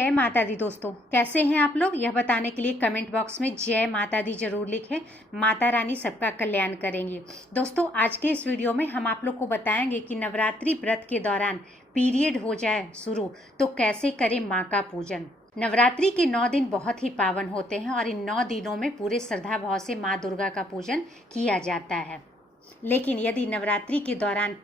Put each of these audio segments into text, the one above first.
जय माता दी दोस्तों, कैसे हैं आप लोग? यह बताने के लिए कमेंट बॉक्स में जय माता दी जरूर लिखें। माता रानी सबका कल्याण करेंगी। दोस्तों, आज के इस वीडियो में हम आप लोग को बताएंगे कि नवरात्रि व्रत के दौरान पीरियड हो जाए शुरू तो कैसे करें माँ का पूजन। नवरात्रि के 9 दिन बहुत ही पावन होते हैं और इन 9 दिनों में पूरे श्रद्धा भाव से माँ दुर्गा का पूजन किया जाता है। लेकिन यदि नवरात्रि के दौरान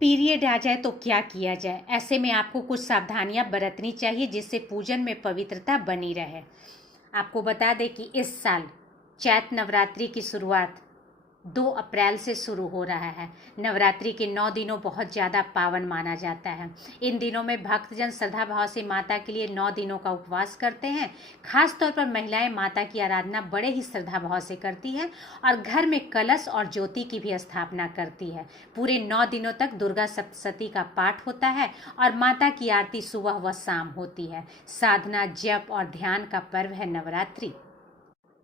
पीरियड आ जाए तो क्या किया जाए? ऐसे में आपको कुछ सावधानियां बरतनी चाहिए जिससे पूजन में पवित्रता बनी रहे। आपको बता दें कि इस साल चैत नवरात्रि की शुरुआत 2 अप्रैल से शुरू हो रहा है। नवरात्रि के 9 दिनों बहुत ज़्यादा पावन माना जाता है। इन दिनों में भक्तजन श्रद्धा भाव से माता के लिए 9 दिनों का उपवास करते हैं। खास तौर पर महिलाएं माता की आराधना बड़े ही श्रद्धा भाव से करती हैं और घर में कलश और ज्योति की भी स्थापना करती है। पूरे 9 दिनों तक दुर्गा सप्तशती का पाठ होता है और माता की आरती सुबह व शाम होती है। साधना, जप और ध्यान का पर्व है नवरात्रि।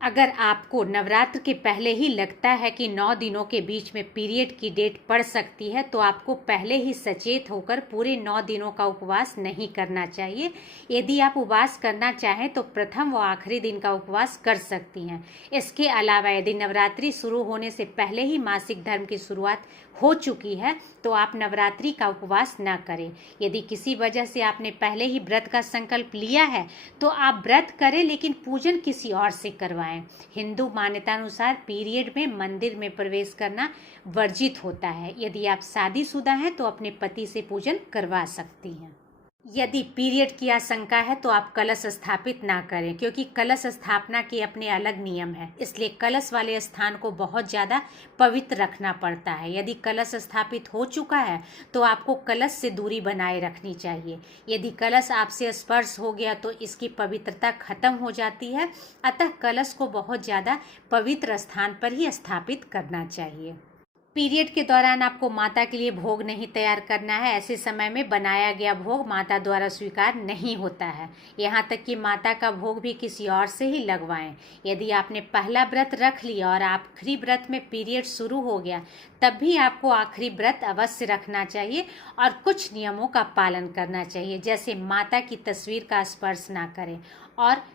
अगर आपको नवरात्र के पहले ही लगता है कि 9 दिनों के बीच में पीरियड की डेट पड़ सकती है तो आपको पहले ही सचेत होकर पूरे 9 दिनों का उपवास नहीं करना चाहिए। यदि आप उपवास करना चाहें तो प्रथम व आखिरी दिन का उपवास कर सकती हैं। इसके अलावा यदि नवरात्रि शुरू होने से पहले ही मासिक धर्म की शुरुआत हो चुकी है तो आप नवरात्रि का उपवास न करें। यदि किसी वजह से आपने पहले ही व्रत का संकल्प लिया है तो आप व्रत करें, लेकिन पूजन किसी और से करवाएं। हिंदू मान्यता अनुसार पीरियड में मंदिर में प्रवेश करना वर्जित होता है। यदि आप शादीशुदा हैं तो अपने पति से पूजन करवा सकती हैं। यदि पीरियड की आशंका है तो आप कलश स्थापित ना करें, क्योंकि कलश स्थापना के अपने अलग नियम है। इसलिए कलश वाले स्थान को बहुत ज़्यादा पवित्र रखना पड़ता है। यदि कलश स्थापित हो चुका है तो आपको कलश से दूरी बनाए रखनी चाहिए। यदि कलश आपसे स्पर्श हो गया तो इसकी पवित्रता खत्म हो जाती है। अतः कलश को बहुत ज़्यादा पवित्र स्थान पर ही स्थापित करना चाहिए। पीरियड के दौरान आपको माता के लिए भोग नहीं तैयार करना है। ऐसे समय में बनाया गया भोग माता द्वारा स्वीकार नहीं होता है। यहाँ तक कि माता का भोग भी किसी और से ही लगवाएं। यदि आपने पहला व्रत रख लिया और आखिरी व्रत में पीरियड शुरू हो गया तब भी आपको आखिरी व्रत अवश्य रखना चाहिए और कुछ नियमों का पालन करना चाहिए, जैसे माता की तस्वीर का स्पर्श ना करें और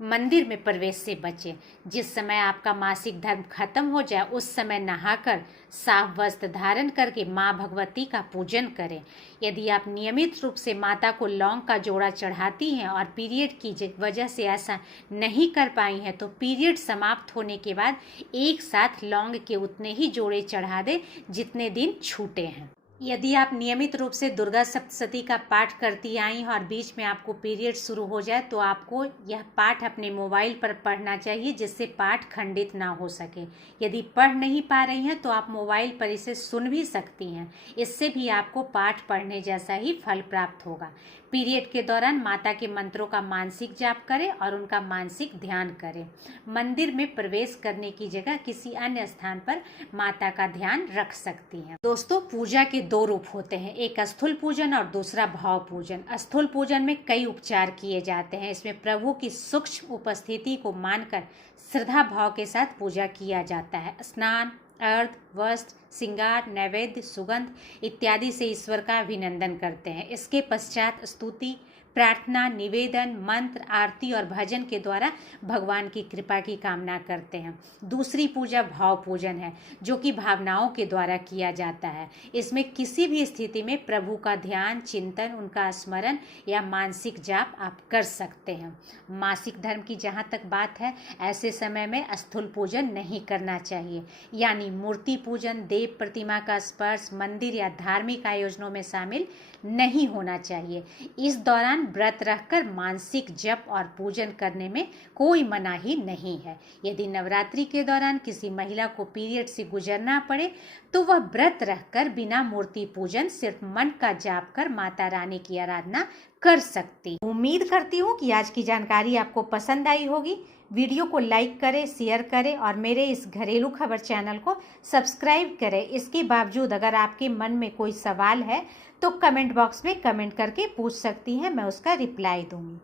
मंदिर में प्रवेश से बचें। जिस समय आपका मासिक धर्म खत्म हो जाए उस समय नहाकर साफ वस्त्र धारण करके माँ भगवती का पूजन करें। यदि आप नियमित रूप से माता को लौंग का जोड़ा चढ़ाती हैं और पीरियड की वजह से ऐसा नहीं कर पाई हैं तो पीरियड समाप्त होने के बाद एक साथ लौंग के उतने ही जोड़े चढ़ा दें जितने दिन छूटे हैं। यदि आप नियमित रूप से दुर्गा सप्तशती का पाठ करती आई और बीच में आपको पीरियड शुरू हो जाए तो आपको यह पाठ अपने मोबाइल पर पढ़ना चाहिए, जिससे पाठ खंडित ना हो सके। यदि पढ़ नहीं पा रही हैं तो आप मोबाइल पर इसे सुन भी सकती हैं। इससे भी आपको पाठ पढ़ने जैसा ही फल प्राप्त होगा। पीरियड के दौरान माता के मंत्रों का मानसिक जाप करें और उनका मानसिक ध्यान करें। मंदिर में प्रवेश करने की जगह किसी अन्य स्थान पर माता का ध्यान रख सकती हैं। दोस्तों, पूजा के 2 रूप होते हैं, एक स्थूल पूजन और दूसरा भाव पूजन। स्थूल पूजन में कई उपचार किए जाते हैं। इसमें प्रभु की सूक्ष्म उपस्थिति को मानकर श्रद्धा भाव के साथ पूजा किया जाता है। स्नान, अर्घ, वस्त्र, श्रृंगार, नैवेद्य, सुगंध इत्यादि से ईश्वर का अभिनंदन करते हैं। इसके पश्चात स्तुति, प्रार्थना, निवेदन, मंत्र, आरती और भजन के द्वारा भगवान की कृपा की कामना करते हैं। दूसरी पूजा भाव पूजन है, जो कि भावनाओं के द्वारा किया जाता है। इसमें किसी भी स्थिति में प्रभु का ध्यान, चिंतन, उनका स्मरण या मानसिक जाप आप कर सकते हैं। मासिक धर्म की जहाँ तक बात है, ऐसे समय में स्थूल पूजन नहीं करना चाहिए, यानी मूर्ति पूजन, देव प्रतिमा का स्पर्श, मंदिर या धार्मिक आयोजनों में शामिल नहीं होना चाहिए। इस दौरान व्रत रखकर मानसिक जप और पूजन करने में कोई मनाही नहीं है। यदि नवरात्रि के दौरान किसी महिला को पीरियड से गुजरना पड़े तो वह व्रत रखकर बिना मूर्ति पूजन सिर्फ मन का जाप कर माता रानी की आराधना कर सकती। उम्मीद करती हूँ कि आज की जानकारी आपको पसंद आई होगी। वीडियो को लाइक करें, शेयर करें और मेरे इस घरेलू खबर चैनल को सब्सक्राइब करें। इसके बावजूद अगर आपके मन में कोई सवाल है तो कमेंट बॉक्स में कमेंट करके पूछ सकती हैं, मैं उसका रिप्लाई दूंगी।